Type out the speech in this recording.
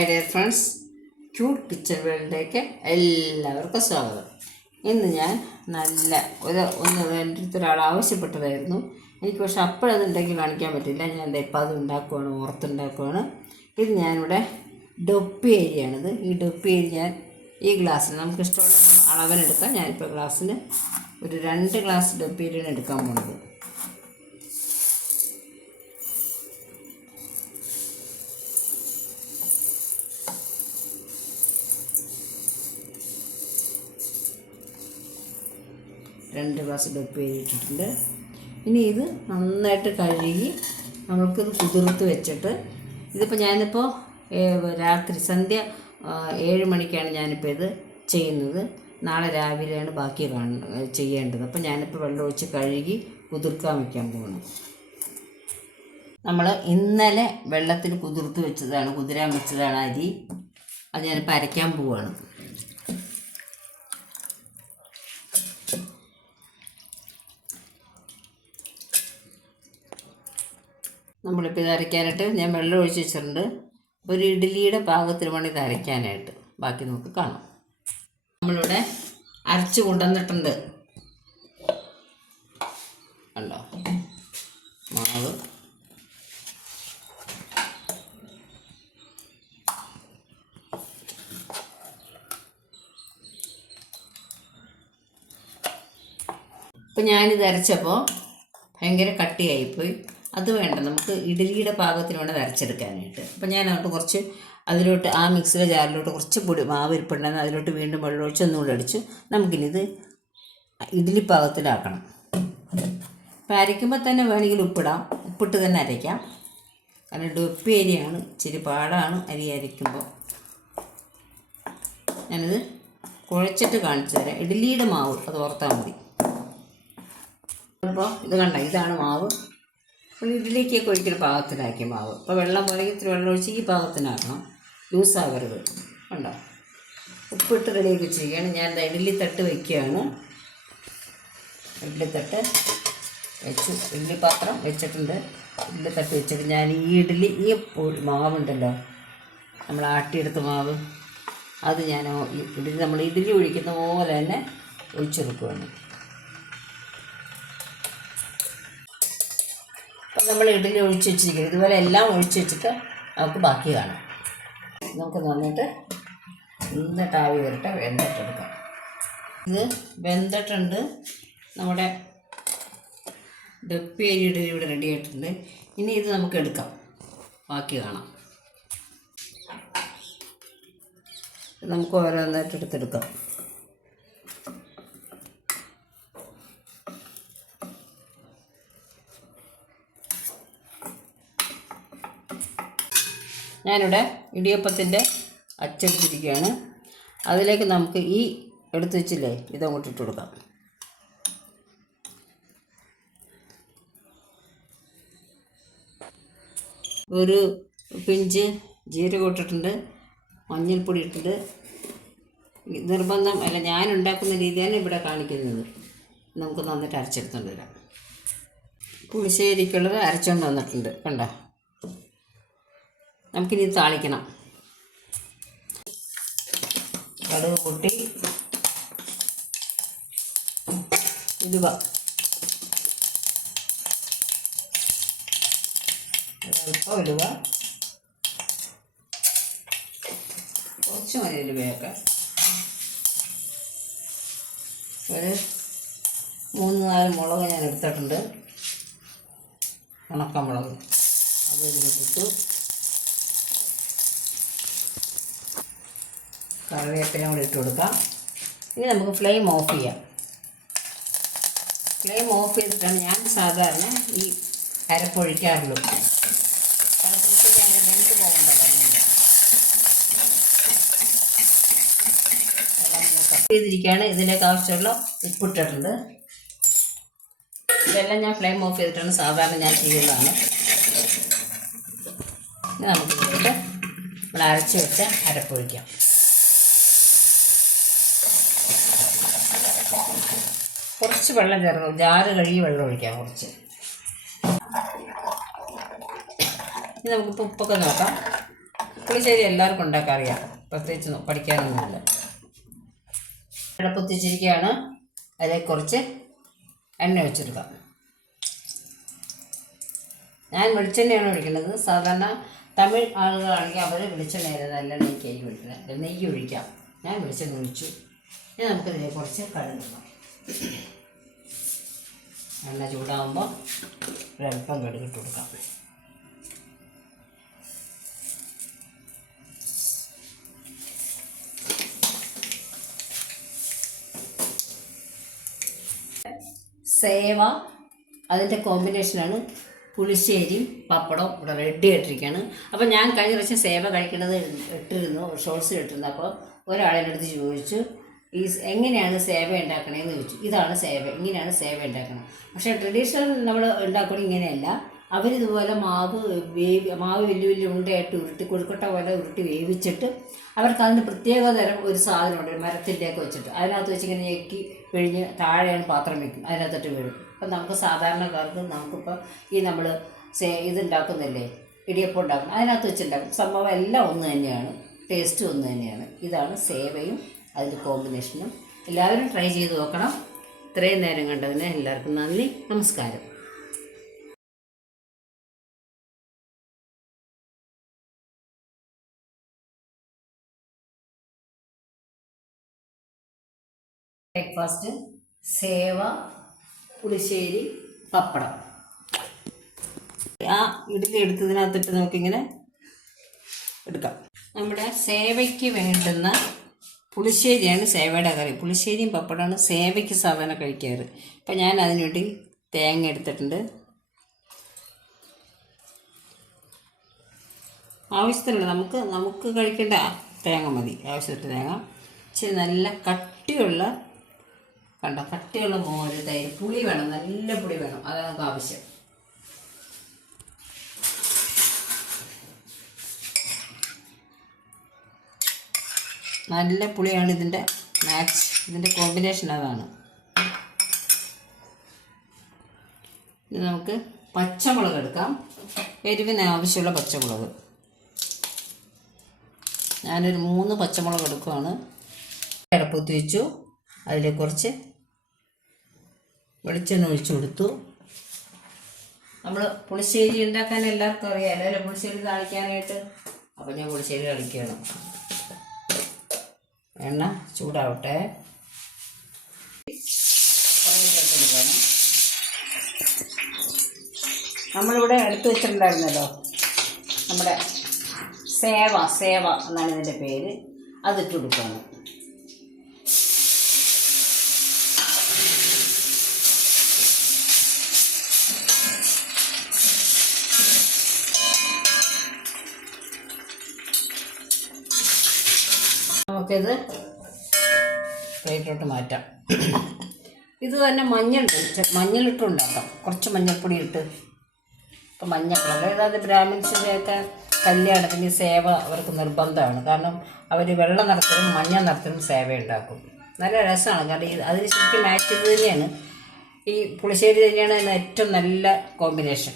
Dear friends, cute kitchen വേൾഡിലേക്ക് എല്ലാവർക്കും സ്വാഗതം. ഇന്ന് ഞാൻ എൻ്റെ അടുത്ത് ഒരാൾ ആവശ്യപ്പെട്ടതായിരുന്നു. എനിക്ക് പക്ഷെ അപ്പോഴത് ഉണ്ടാക്കി കാണിക്കാൻ പറ്റില്ല. ഞാൻ ഇപ്പം അത് ഉണ്ടാക്കുവാണ്, ഓർത്തുണ്ടാക്കുവാണ്. ഇത് ഞാനിവിടെ ഡൊപ്പിയരിയാണിത്. ഈ ഡൊപ്പിയരി ഞാൻ ഈ ഗ്ലാസ്സിന് നമുക്കിഷ്ടമുള്ള അളവിനെടുക്കാം. ഞാനിപ്പോൾ ഗ്ലാസ്സിന് ഒരു 2 ഗ്ലാസ് ഡൊപ്പിയരിയാണ് എടുക്കാൻ പോകുന്നത്. രണ്ട് ഗ്ലാസ് ഡൊപ്പിയരി ഇട്ടിട്ടുണ്ട്. ഇനി ഇത് നന്നായിട്ട് കഴുകി നമുക്കിത് കുതിർത്ത് വെച്ചിട്ട്, ഞാനിപ്പോൾ രാത്രി സന്ധ്യ 7 മണിക്കാണ് ഞാനിപ്പോൾ ഇത് ചെയ്യുന്നത്. നാളെ രാവിലെയാണ് ബാക്കി ചെയ്യേണ്ടത്. അപ്പോൾ ഞാനിപ്പോൾ വെള്ളം ഒഴിച്ച് കഴുകി കുതിർക്കാൻ വയ്ക്കാൻ പോകണം. നമ്മൾ ഇന്നലെ വെള്ളത്തിൽ കുതിരാൻ വെച്ചതാണ് അരി. അത് ഞാനിപ്പോൾ അരയ്ക്കാൻ പോവുകയാണ്. നമ്മളിപ്പോൾ ഇത് അരയ്ക്കാനായിട്ട് ഞാൻ വെള്ളം ഒഴിച്ച് വെച്ചിട്ടുണ്ട്. ഒരു ഇഡ്ഡലിയുടെ പാകത്തിന് വേണം ഇത് അരയ്ക്കാനായിട്ട്. ബാക്കി നമുക്ക് കാണാം. നമ്മളിവിടെ അരച്ച് കൊണ്ടുവന്നിട്ടുണ്ട്. കണ്ടോ മാവ്. ഇപ്പം ഞാനിത് അരച്ചപ്പോൾ ഭയങ്കര കട്ടിയായിപ്പോയി. അത് വേണ്ട, നമുക്ക് ഇഡ്ഡലിയുടെ പാകത്തിന് വേണം അരച്ചെടുക്കാനായിട്ട്. അപ്പോൾ ഞാൻ അതിലോട്ട് ആ മിക്സിയുടെ ജാറിലോട്ട് കുറച്ച് മാവ് ഇരിപ്പുണ്ടെന്ന് അതിലോട്ട് വീണ്ടും വെള്ളം ഒഴിച്ച് ഒന്നുകൂടെ അടിച്ചു. നമുക്കിനിത് ഇഡ്ഡലി പാകത്തിലാക്കണം. അപ്പോൾ അരയ്ക്കുമ്പോൾ തന്നെ വേണമെങ്കിൽ ഉപ്പിട്ട് തന്നെ അരയ്ക്കാം. കാരണം ഡൊപ്പി അരിയാണ്, ഇച്ചിരി പാടാണ് അരി അരയ്ക്കുമ്പോൾ. ഞാനിത് കുഴച്ചിട്ട് കാണിച്ചു തരാം. ഇഡ്ഡലിയുടെ മാവ് അത് ഓർത്താൽ മതി. അപ്പോൾ ഇത് കണ്ട, ഇതാണ് മാവ്. അപ്പോൾ ഇഡ്ഡലിക്കൊക്കെ ഒഴിക്കുന്ന പാകത്തിനാക്കിയ മാവ്. അപ്പോൾ വെള്ളം പോലെ ഇത്തിരി വെള്ളം ഒഴിച്ച് ഈ പാകത്തിനാക്കണം, ലൂസാകരുത്. കണ്ടോ, ഉപ്പിട്ട് റെഡിയാക്കി വെച്ചിരിക്കുകയാണ്. ഞാൻ ഇഡ്ഡലി തട്ട് വയ്ക്കുകയാണ്. ഇഡ്ഡലി തട്ട് വെച്ചു, ഇഡ്ഡലി പാത്രം വെച്ചിട്ടുണ്ട്. ഇഡ്ഡലി തട്ട് വെച്ചിട്ട് ഞാൻ ഈ മാവുണ്ടല്ലോ, നമ്മൾ ആട്ടിയെടുത്ത മാവ്, അത് ഞാൻ നമ്മൾ ഇഡ്ഡലി ഒഴിക്കുന്ന പോലെ തന്നെ ഒഴിച്ചെടുക്കുകയാണ്. അപ്പം നമ്മൾ ഇഡ്ഡലി ഒഴിച്ച് വെച്ചിരിക്കുന്നത് ഇതുപോലെ എല്ലാം ഒഴിച്ച് വെച്ചിട്ട് നമുക്ക് ബാക്കി കാണാം. നമുക്ക് നന്നിട്ട് ആവി വരട്ടെ, വെന്തിട്ടെടുക്കാം. ഇത് വെന്തിട്ടുണ്ട്. നമ്മുടെ ഡൊപ്പിയരി ഇഡ്ഡലി ഇവിടെ റെഡി ആയിട്ടുണ്ട്. ഇനി ഇത് നമുക്ക് എടുക്കാം, ബാക്കി കാണാം. നമുക്ക് ഓരോന്നായിട്ട് എടുത്തെടുക്കാം. ഞാനിവിടെ ഇടിയപ്പത്തിൻ്റെ അച്ചെടുത്തിരിക്കുകയാണ്. അതിലേക്ക് നമുക്ക് ഈ എടുത്ത് വെച്ചില്ലേ, ഇതങ്ങോട്ട് ഇട്ട് കൊടുക്കാം. ഒരു പിഞ്ച് ജീരകം ഇട്ടിട്ടുണ്ട്, മഞ്ഞൾപ്പൊടി ഇട്ടിട്ടുണ്ട്. നിർബന്ധം അല്ല, ഞാൻ ഉണ്ടാക്കുന്ന രീതിയാണ് ഇവിടെ കാണിക്കുന്നത്. നമുക്ക് നന്നായിട്ട് അരച്ചെടുത്തുകൊണ്ട് വരാം. പുളിശ്ശേരിക്കുള്ളത് അരച്ചുകൊണ്ട് വന്നിട്ടുണ്ട്, കണ്ടോ. നമുക്കിനി താളിക്കണം. കടുക് പൊട്ടി, ഉലുവ, അല്പം ഉലുവ, കുറച്ച് മതി ഉലുവയൊക്കെ. ഒരു 3-4 മുളക് ഞാൻ എടുത്തിട്ടുണ്ട്, ഉണക്കമുളക്, അത് ഇതിലിട്ടു. കറിവേപ്പില കൂടി ഇട്ട് കൊടുക്കാം. ഇനി നമുക്ക് ഫ്ലെയിം ഓഫ് ചെയ്യാം. ഫ്ലെയിം ഓഫ് ചെയ്തിട്ടാണ് ഞാൻ സാധാരണ ഈ അരപ്പൊഴിക്കാറുള്ളൂ. തിളപ്പിച്ചിട്ട് അങ്ങനെ വെന്ത് പോകണ്ടല്ലോ. ചെയ്തിരിക്കുകയാണ്. ഇതിലേക്ക് ആവശ്യമുള്ള ഉപ്പിട്ടിട്ടുണ്ട്. ഇതെല്ലാം ഞാൻ ഫ്ലെയിം ഓഫ് ചെയ്തിട്ടാണ് സാധാരണ ഞാൻ ചെയ്യുന്നതാണ്. ഇനി നമുക്ക് ഇതിലേക്ക് നമ്മൾ അരച്ച് വെച്ച അരപ്പൊഴിക്കാം. കുറച്ച് വെള്ളം ചേർക്കണം, ജാറ് കഴുകി വെള്ളം ഒഴിക്കാം കുറച്ച്. ഇനി നമുക്കിപ്പോൾ ഉപ്പൊക്കെ നോക്കാം. പുളിശ്ശേരി എല്ലാവർക്കും ഉണ്ടാക്കാൻ അറിയാം, പ്രത്യേകിച്ച് പഠിക്കാനൊന്നുമില്ല. പൊത്തിച്ചിരിക്കുകയാണ്. അതിലേക്ക് കുറച്ച് എണ്ണ ഒഴിച്ചെടുക്കാം. ഞാൻ വെളിച്ചെണ്ണയാണ് ഒഴിക്കുന്നത്. സാധാരണ തമിഴ് ആളുകളാണെങ്കിൽ അവർ വെളിച്ചെണ്ണയാണ് നല്ല നെയ്യ് ഒഴിക്കുന്നത്. നെയ്യ് ഒഴിക്കാം. ഞാൻ വെളിച്ചെണ്ണ ഒഴിച്ചു. ഇനി നമുക്കിതിനെ കുറച്ച് കടുകിടാം. എണ്ണ ചൂടാകുമ്പോൾ ഒരല്പം കടുകിട്ട് കൊടുക്കാം. സേവ, അതിൻ്റെ കോമ്പിനേഷനാണ് പുളിശ്ശേരിയും പപ്പടവും ഇവിടെ റെഡി ആയിട്ടിരിക്കുകയാണ്. അപ്പോൾ ഞാൻ കഴിഞ്ഞ പ്രാവശ്യം സേവ കഴിക്കുന്നത് ഇട്ടിരുന്നു, ഷോർട്സിൽ ഇട്ടിരുന്നു. അപ്പോൾ ഒരാളെൻ്റെ അടുത്ത് ചോദിച്ചു എങ്ങനെയാണ് സേവ ഉണ്ടാക്കണേന്ന് ചോദിച്ചു. ഇതാണ് സേവ, ഇങ്ങനെയാണ് സേവ ഉണ്ടാക്കണം. പക്ഷേ ട്രഡീഷണൽ നമ്മൾ ഉണ്ടാക്കണം ഇങ്ങനെയല്ല. അവരിതുപോലെ മാവ് വലിയ വലിയ ഉണ്ടയായിട്ട് ഉരുട്ടി കൊഴുക്കട്ട പോലെ ഉരുട്ടി വേവിച്ചിട്ട് അവർക്ക് അതിന് പ്രത്യേക തരം ഒരു സാധനമുണ്ട്, മരത്തിൻ്റെയൊക്കെ വെച്ചിട്ട് അതിനകത്ത് വെച്ച് ഇങ്ങനെ ഞെക്കി പിഴിഞ്ഞ് താഴെയാണ് പാത്രം വയ്ക്കും, അതിനകത്തിട്ട് വീഴും. അപ്പം നമുക്ക് സാധാരണക്കാർക്ക് നമുക്കിപ്പോൾ ഈ നമ്മൾ ഇതുണ്ടാക്കുന്നില്ലേ, ഇടിയപ്പം ഉണ്ടാക്കും, അതിനകത്ത് വെച്ചുണ്ടാക്കും. സംഭവം എല്ലാം ഒന്ന് തന്നെയാണ്, ടേസ്റ്റ് ഒന്ന് തന്നെയാണ്. ഇതാണ് സേവയും അതിൻ്റെ കോമ്പിനേഷനും. എല്ലാവരും ട്രൈ ചെയ്ത് നോക്കണം. ഇത്രയും നേരം കണ്ടതിന് എല്ലാവർക്കും നന്ദി, നമസ്കാരം. ബ്രേക്ക്ഫാസ്റ്റ് സേവ, പുളിശ്ശേരി, പപ്പടം. ആ ഇഡ്ഡലി എടുത്തതിനകത്തിട്ട് നമുക്കിങ്ങനെ എടുക്കാം. നമ്മുടെ സേവയ്ക്ക് വേണ്ടുന്ന പുളിശ്ശേരിയാണ് സേവയുടെ കറി. പുളിശ്ശേരിയും പപ്പടമാണ് സേവയ്ക്ക് സാധാരണ കഴിക്കാറ്. അപ്പം ഞാൻ അതിനുവേണ്ടി തേങ്ങ എടുത്തിട്ടുണ്ട്. ആവശ്യത്തിനുള്ള നമുക്ക് കഴിക്കേണ്ട തേങ്ങ മതി, ആവശ്യത്തിന് തേങ്ങ. ഇച്ചിരി നല്ല കട്ടിയുള്ള മോര്, തൈര്, പുളി വേണം, നല്ല പുളി വേണം, അതാണ് നമുക്ക് ആവശ്യം. നല്ല പുളിയാണ് ഇതിൻ്റെ ഇതിൻ്റെ കോമ്പിനേഷൻ അതാണ്. ഇനി നമുക്ക് പച്ചമുളക് എടുക്കാം. എരിവിന് ആവശ്യമുള്ള പച്ചമുളക് ഞാനൊരു 3 പച്ചമുളക് എടുക്കുകയാണ്. അടുപ്പത്ത് വെച്ചു. അതിൽ കുറച്ച് വെളിച്ചെണ്ണ ഒഴിച്ചു കൊടുത്തു. നമ്മൾ പുളിശ്ശേരി ഉണ്ടാക്കാൻ എല്ലാവർക്കും അറിയാമല്ലോ അല്ലേ, പുളിശ്ശേരി താളിക്കാനായിട്ട്. അപ്പോൾ ഞാൻ പുളിശ്ശേരി കളിക്കുകയാണ്. എണ്ണ ചൂടാവട്ടെ. നമ്മളിവിടെ എടുത്തു വെച്ചിട്ടുണ്ടായിരുന്നല്ലോ നമ്മുടെ സേവ എന്നാണ് ഇതിൻ്റെ പേര്, അതിട്ട് കൊടുക്കുകയാണ്. നമുക്കിത് പ്ലേറ്റിലോട്ട് മാറ്റാം. ഇത് തന്നെ മഞ്ഞളിട്ട് ഉണ്ടാക്കാം. കുറച്ച് മഞ്ഞൾപ്പൊടി ഇട്ട്. ഇപ്പം മഞ്ഞ കളർ, അതായത് ബ്രാഹ്മിൻസിൻ്റെയൊക്കെ കല്യാണത്തിന് സേവ അവർക്ക് നിർബന്ധമാണ്. കാരണം അവർ വെള്ള നിറത്തിലും മഞ്ഞ നിറത്തിലും സേവ ഉണ്ടാക്കും. നല്ല രസമാണ്. കാരണം അതിന് ശരിക്കും മാച്ച് ചെയ്ത് തന്നെയാണ്. ഈ പുളിശ്ശേരി തന്നെയാണ് അതിന് ഏറ്റവും നല്ല കോമ്പിനേഷൻ.